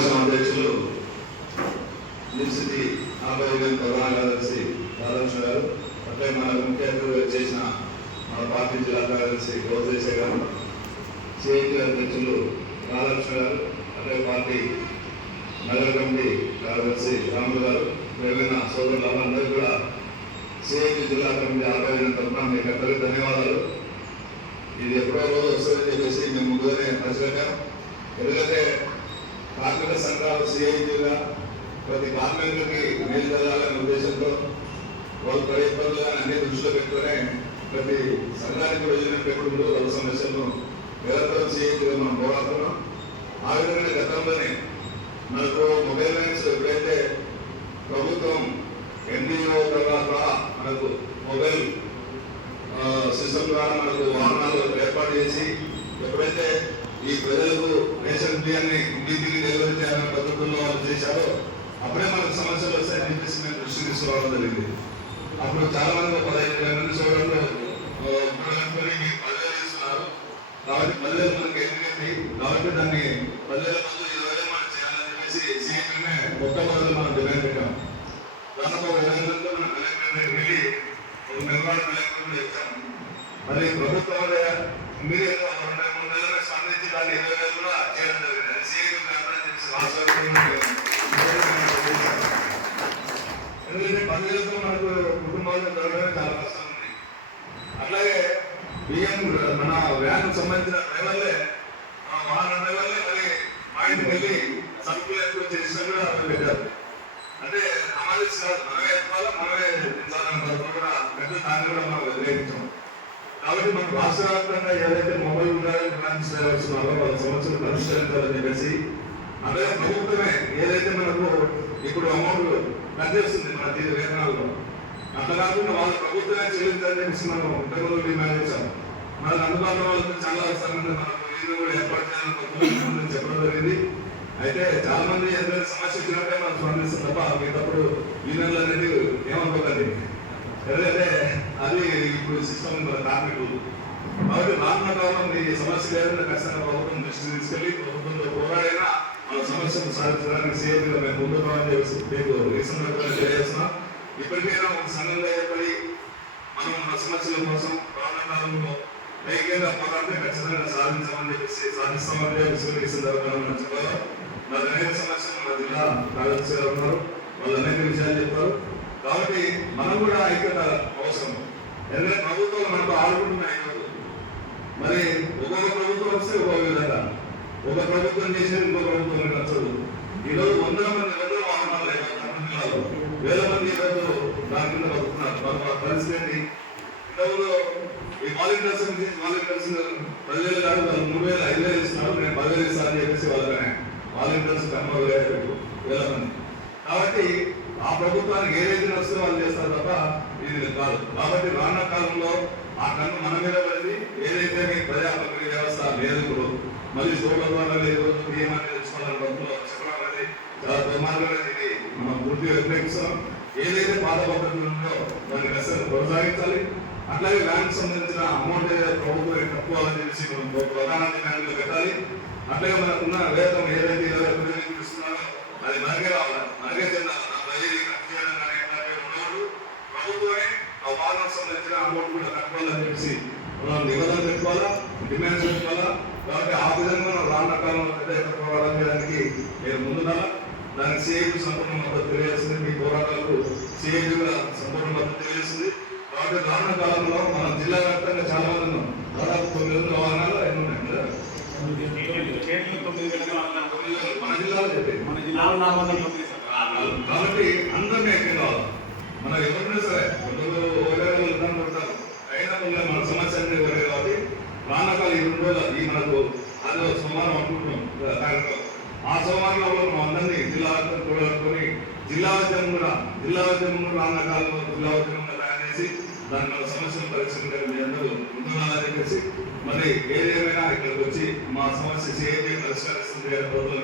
సమావేశం అధ్యక్షులు university operation ప్రధాన కార్యదర్శి రాధాకృష్ణ గారు, అట్లే మన ముఖ్య అతిథిగా చేసిన మన పార్టీ జిల్లా కార్యదర్శి గౌతేశ గారు, సిఐటి అధ్యక్షులు రాధాకృష్ణ గారు, అట్లే పార్టీ నగర కమిటీ కార్యదర్శి రాములు గారు, విభిన్న సోదరులందరూ కూడా సిఐటి జిల్లా కమిటీ ఆపరేషన్ తరఫున మీకు అందరికీ ధన్యవాదాలు. ఇది ఎప్పుడో రోజు వస్తుందని చెప్పేసి మేము ముందుగానే పరిశీలించాం. ఎందుకంటే కార్మిక సంఘాలు సిఐటిగా ప్రతి కార్మికులకి మేలు జరగాలనే ఉద్దేశంతో వాళ్ళు పడే ఇబ్బందులు అన్ని దృష్టిలో పెట్టుకునే ప్రతి సంఘానికి ప్రయోజనం పెట్టుకుంటూ వాళ్ళ సమస్యలను నిరంతరం సిఐటిగా మనం పోరాడుతున్నాం. ఆ విధంగా గతంలోనే మనకు మొబైల్ లైన్స్ ఎప్పుడైతే ప్రభుత్వం ఎన్డీఓ తర్వాత మనకు మొబైల్ సిస్టమ్ ద్వారా మనకు వాహనాలు ఏర్పాటు చేసి ఎప్పుడైతే ఈ ప్రజలకు రేషన్ బియ్యాన్ని ఇంటికి డెలివరీ చేయాలనే పద్ధతుల్లో వాళ్ళు చేశారో అప్పుడే మనకు సమస్యలు వస్తాయని చెప్పేసి మేము దృష్టి తీసుకోవడం జరిగింది. అప్పుడు చాలా మంది 15 మంది సోదరులు 3 గంటలు 10,000 ఇస్తున్నారు కాబట్టి 10,000 మనకి ఎందుకంటే కాబట్టి దాన్ని 10,000 మంది 20,000 మనం చేయాలని చెప్పేసి సీఎంఏ మొట్టమొదటి మనం డిమాండ్ పెట్టాం. దాదాపు 20 గంటల్లో మనం కలెక్టర్ వెళ్ళి నిర్మాణ కలెక్టర్ ఇచ్చాం. మరి ప్రభుత్వం మీరు 2-3 నెలలు స్పందించి దాన్ని 20,000 కూడా చేయడం జరిగింది. సీఎం ఎందుకంటే 10,000తో మనకు కుటుంబాల్లో జరగడానికి చాలా కష్టం ఉంది. అట్లాగే బియ్యం మన వ్యాన్ సంబంధించిన డ్రైవర్లే వాహన డ్రైవర్లే మరి మా ఇంటికి వెళ్ళి సరుకులు ఎక్కువ చేసినా కూడా పెట్టారు. అంటే అమలు మనమే ఎత్తుకోవాలా మనమే కూడా పెద్ద దాన్ని కూడా మనం వ్యతిరేకించాం. కాబట్టి మనం రాష్ట్ర వ్యాప్తంగా ఏదైతే మొబైల్ బ్రాంచ్ వస్తున్నారో వాళ్ళ సమస్యలు పరిష్కరించాలని చెప్పేసి అదే ప్రభుత్వమే ఏదైతే మనకు ఇప్పుడు అమౌంట్ పనిచేస్తుంది మన దీని వేతనాల్లో అట్లా కాకుండా వాళ్ళ ప్రభుత్వమే చెల్లించాలని చెప్పేసి మనం ఇంతకుముందు డిమాండ్ చేశాం. మనకు అందుబాటులో వాళ్ళతో చాలా అవసరమైన మనకు వీళ్ళు కూడా ఏర్పాటు చేయాలని చెప్పడం జరిగింది. అయితే చాలా మంది ఏదైనా సమస్య వచ్చినట్టే మనం స్పందిస్తాం తప్ప మిగతాప్పుడు యూనియన్లు అనేది ఏమనుకోకండి. ఎందుకంటే అది ఇప్పుడు సిస్టమ్ కార్మికులు కాబట్టి రానున్న కాలంలో ఈ సమస్య లేకుండా ఖచ్చితంగా ప్రభుత్వం దృష్టి తీసుకెళ్లి ప్రభుత్వంతో పోరాడైనా మన సమస్యను సాధించడానికి సీఎంగా మేము ముందున్నామని చెప్పేసి మీకు ఈ సందర్భంగా తెలియజేస్తున్నాం. ఇప్పటికైనా ఒక సంఘంగా ఏర్పడి మనం మన సమస్యల కోసం రానున్న కాలంలో ఐక్యంగా పోరాడితే ఖచ్చితంగా సాధించామని చెప్పేసి సాధిస్తామని చెప్పేసి ఈ సందర్భంగా మనం చెప్పాలి. మరి అనేక సమస్యలు మన జిల్లా కార్యదర్శి గారు ఉన్నారు, వాళ్ళు అనేక విషయాలు చెప్పారు. కాబట్టి మనం కూడా ఐక్యత అవసరం. ఎందుకంటే ప్రభుత్వాలు మనకు ఆడుకుంటున్నాయి. మరి ఒక్కొక్క ప్రభుత్వం వస్తే ఒక్కొక్క విధంగా ఒక ప్రభుత్వం చేసేది ఇంకో ప్రభుత్వం నచ్చదు. ఈరోజు 100 మంది వాహనాలు జిల్లాలో 1000 మంది ఈరోజు దాని కింద బతుకుతున్నారు. మన పరిస్థితి ఇంతకుముందు ఈ వాలంటీర్స్ 10,000 కాదు వాళ్ళు 3,000 5,000 ఇస్తున్నారు. నేను 10,000 ఇస్తానని చెప్పేసి వాళ్ళనే వాలంటీర్స్ 10,000 మంది. కాబట్టి ఆ ప్రభుత్వానికి ఏదైతే వస్తే వాళ్ళు చేస్తారు తప్ప ఇది కాదు. కాబట్టి రానున్న కాలంలో ఆ కన్ను మన మీద పడింది. ఏదైతే మీ ప్రజాప్రతినిధి వ్యవస్థ లేదు ఇప్పుడు మళ్ళీ సోల ద్వారా లేదు నియమాన్ని తెచ్చుకోవాలని ప్రభుత్వంలో చెప్పడం అనేది చాలా దుర్మార్గమైనది. ఇది మనం పూర్తిగా వ్యతిరేకిస్తున్నాం. ఏదైతే పాత పద్ధతులు ఉందో దాన్ని ఖచ్చితంగా కొనసాగించాలి. అట్లాగే బ్యాంకు సంబంధించిన అమౌంట్ ఏదైతే ప్రభుత్వం తక్కువని తెలిసి ప్రధాన బ్యాంకులు పెట్టాలి. అట్లాగే మనకున్న వేతనం ఏదైతే 21,000 ఇస్తున్నారో అది మనకే రావాలి, మనకే చెందాలి. ప్రభుత్వమే ఆ వాహనం సంబంధించిన అమౌంట్ కూడా కట్టుకోవాలని చెప్పేసి మనం నిబంధనలు పెట్టుకోవాలా, డిమాండ్స్ పెట్టుకోవాలా. కాబట్టి ఆ విధంగా మనం రానున్న కాలంలో పెద్ద ఎత్తున పోరాటం చేయడానికి మీరు ముందున్నారా. దానికి సిఐటి సంపూర్ణ మద్దతు తెలియజేస్తుంది. మీ పోరాటాలకు సిఐటి కూడా సంపూర్ణ మద్దతు తెలియజేస్తుంది. కాబట్టి రానున్న కాలంలో మనం జిల్లా వ్యాప్తంగా చాలా మంది ఉన్నాం. దాదాపు 900 వాహనాలు ఎన్ని ఉన్నాయి కదా మన జిల్లాలో చెప్పి కాబట్టి అందరినీ ఎక్కడ కావాలి. మనం ఎవరైనా సరే కొడతారు అయినా మన సమస్య అనేది ఎవరే కాబట్టి రానకాలు ఈ 2 రోజులు ఈ మనకు అది సోమవారం అనుకుంటున్నాం కార్యక్రమం. ఆ సోమవారంలో మనం అందరినీ జిల్లా కూడగట్టుకొని జిల్లా ఉద్యమం కూడా రానున్న కాలంలో జిల్లా ఉద్యమంగా తయారు చేసి దాని మన సమస్యలు పరిష్కరించాలని మీ అందరూ ముందున్నారని చెప్పేసి మరి ఏదేమైనా ఇక్కడికి వచ్చి మా సమస్య చేయండి పరిష్కరిస్తుంది ప్రభుత్వం